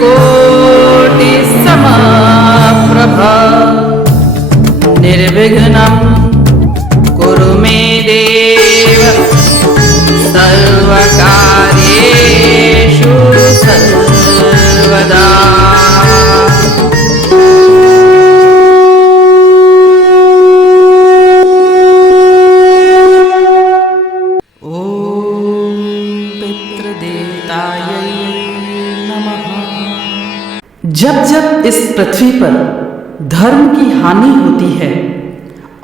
सूर्यकोटि समप्रभा निर्विघ्नं कुरु मे देव सर्वकार्येषु सर्वदा। जब जब इस पृथ्वी पर धर्म की हानि होती है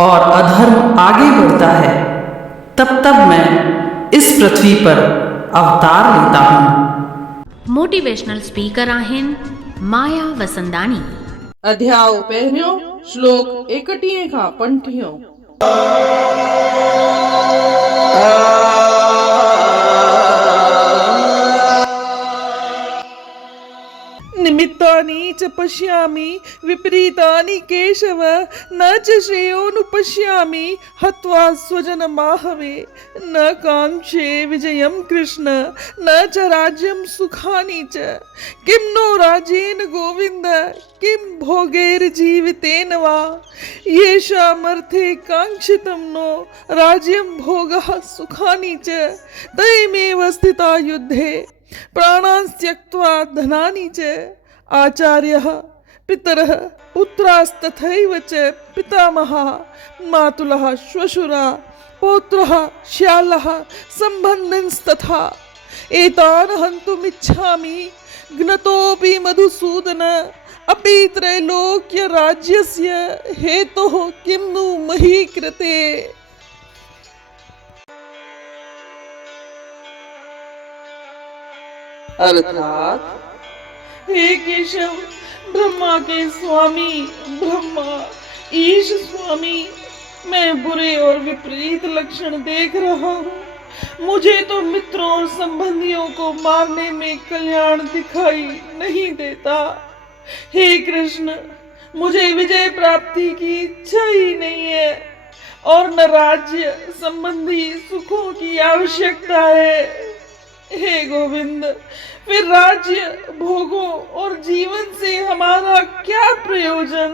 और अधर्म आगे बढ़ता है, तब तब मैं इस पृथ्वी पर अवतार लेता हूँ। मोटिवेशनल स्पीकर आहिन माया वसंदानी। अध्याय पहिरियों श्लोक 31 खां 35। निमित्तानि च पश्यामि विपरीतानि केशव न च श्रेयोनुपश्यामि हत्वा स्वजनमाहवे न कांक्षे विजयं कृष्ण न च राज्यं सुखानि च किं नो राज्येन गोविन्द किं भोगैर्जीवितेन वा येषामर्थे काङ्क्षितं नो राज्यं भोगः सुखानि च तयमेव स्थिता युद्धे प्राणान् त्यक्त्वा धनानि च आचार्यः पितरः पुत्रास्तथैव च पितामहः मातुलः श्वशुरा पौत्रः श्यालः सम्बन्धिनस्तथा एतान् हन्तुमिच्छामि ज्ञतोऽपि मधुसूदन अपि त्रैलोक्य राज्यस्य हेतोः किं नु मही कृते। अर्थात हे केशव, ब्रह्मा के स्वामी ब्रह्मा ईश स्वामी, मैं बुरे और विपरीत लक्षण देख रहा हूँ। मुझे तो मित्रों और संबंधियों को मारने में कल्याण दिखाई नहीं देता। हे कृष्ण, मुझे विजय प्राप्ति की इच्छा ही नहीं है और न राज्य संबंधी सुखों की आवश्यकता है। हे गोविंद, फिर राज्य भोगों और जीवन से हमारा क्या प्रयोजन?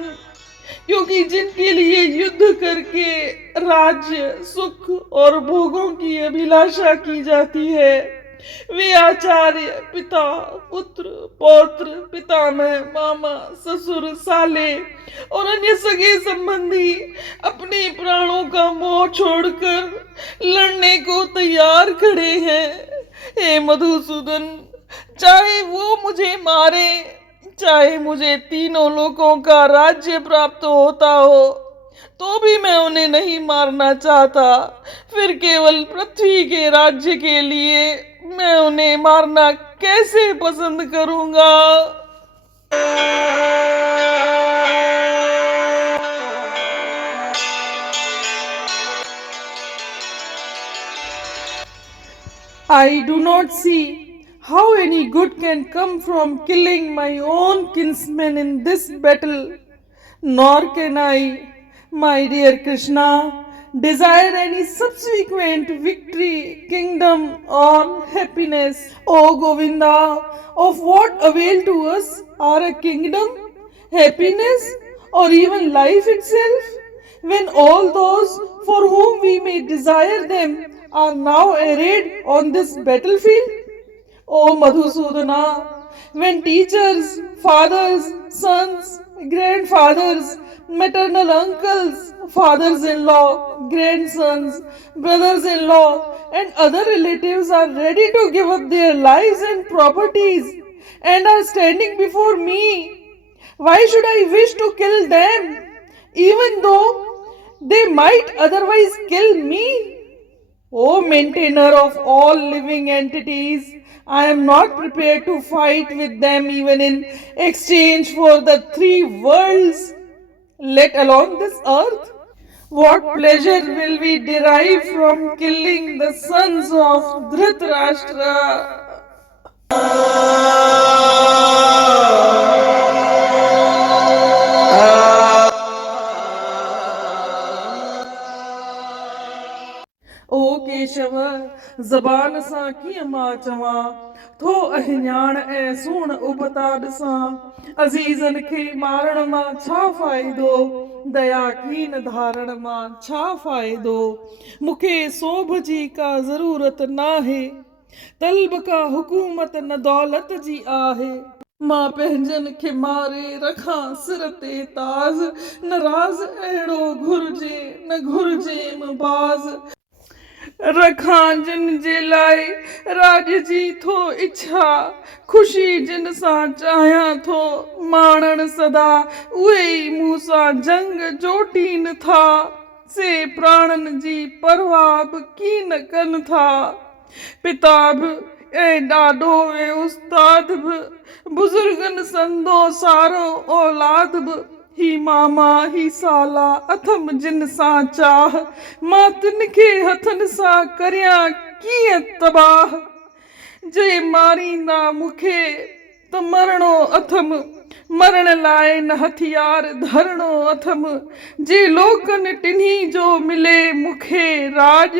क्योंकि जिनके लिए युद्ध करके राज्य सुख और भोगों की अभिलाषा की जाती है, वे आचार्य पिता पुत्र पौत्र पितामह मामा ससुर साले और अन्य सगे संबंधी अपने प्राणों का मोह छोड़कर लड़ने को तैयार खड़े हैं। हे मधुसूदन, चाहे वो मुझे मारे, चाहे मुझे तीनों लोकों का राज्य प्राप्त होता हो, तो भी मैं उन्हें नहीं मारना चाहता। फिर केवल पृथ्वी के राज्य के लिए मैं उन्हें मारना कैसे पसंद करूंगा? I do not see how any good can come from killing my own kinsmen in this battle, nor can I, my dear Krishna, desire any subsequent victory, kingdom or happiness. O Govinda, of what avail to us are a kingdom, happiness or even life itself, when all those for whom we may desire them are now arrayed on this battlefield? O Madhusudana, when teachers, fathers, sons, grandfathers, maternal uncles, fathers-in-law, grandsons, brothers-in-law and other relatives are ready to give up their lives and properties and are standing before me, why should I wish to kill them, even though they might otherwise kill me? O maintainer of all living entities, I am not prepared to fight with them even in exchange for the 3 worlds, let alone this earth. What pleasure will we derive from killing the sons of Dhritarashtra? O Keshava, ज़बान सां कीअं मां चवां, थो अहिञाण ऐं सूण उबता ॾिसां। अज़ीज़न खे मारण मां छा फ़ाइदो, दया कीन धारण मां छा फ़ाइदो। मूंखे सोभ जी का ज़रूरत नाहे, तलब का हुकूमत न दौलत जी आहे। मां पंहिंजनि खे मारे रखां सिर ते ताज़, न राज़ अहिड़ो घुरिजे न घुरिजे बाज़। रखां जिन जे लाइ राज जी थो इच्छा, ख़ुशी जिन सां चाहियां थो माणण सदा, उहे ई मूं सां जंग जोटीन था, से प्राणन जी परवाह बि कीन कनि था। पिता बि ऐं ॾाॾो ऐं उस्ताद बि, बुज़ुर्गनि संदो सारो औलाद बि, ही मामा ही साला अथम जिन सां चाह, मां तिन खे हथनि सां करियां कीअं तबाह। जे मारींदा मूंखे त मरणो अथम, मरण लाइ न हथियार धरणो अथम। जे लोकनि टिन्ही जो मिले मूंखे राज,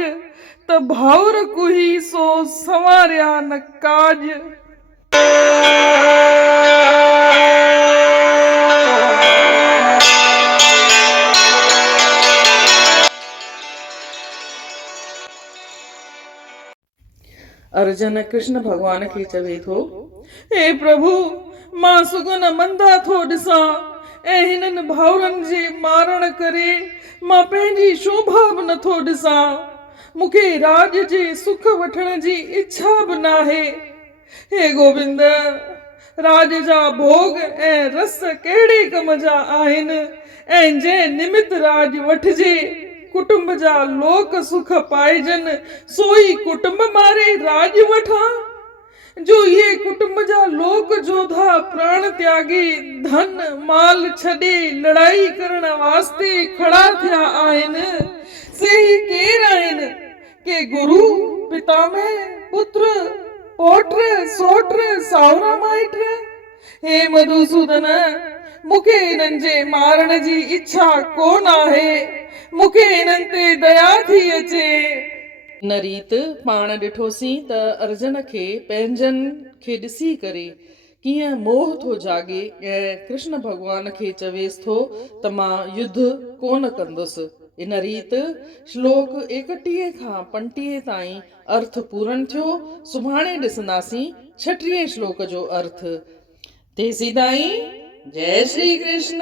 त भाउर कुही सो संवारिया न काज। अर्जुन कृष्ण भगवान खे चवे थो, हे प्रभु, मां सुगुन मंदा थो ॾिसां ऐं हिननि भाउरनि जे मारण करे मां पंहिंजी शोभा बि नथो ॾिसां। मूंखे राज जे सुख वठण जी इच्छा बि नाहे। हे गोविंद, राज जा भोग ऐं रस कहिड़े कम जा आहिनि, ऐं जंहिं निमित राज वठिजे कुटुंब जा लोक सुख पाइजनि, सोई कुटुंब मारे राज वठां। जो ये कुटुंब जा लोक जोधा प्राण त्यागे धन माल छॾे लड़ाई करण वास्ते खड़ा थिया आहिनि, से ही केर आहिनि के गुरु पितामह पुत्र पोट सोट सावरा माइट। हे मधुसूदन, मूंखे हिननि जे मारण जी इच्छा कोन आहे, मूंखे हिननि ते दया थी अचे। न रीत पाण ॾिठोसीं त अर्जुन खे पंहिंजनि खे ॾिसी करे कीअं मोह थो जागे ऐं कृष्ण भॻवान खे चवेसि थो त मां युद्ध कोन कंदुसि। इन रीत श्लोक 31 खां 35 ताईं अर्थ पूरन थियो। सुभाणे ॾिसंदासीं 36 श्लोक जो अर्थ। तेसीं ताईं जय श्री कृष्ण।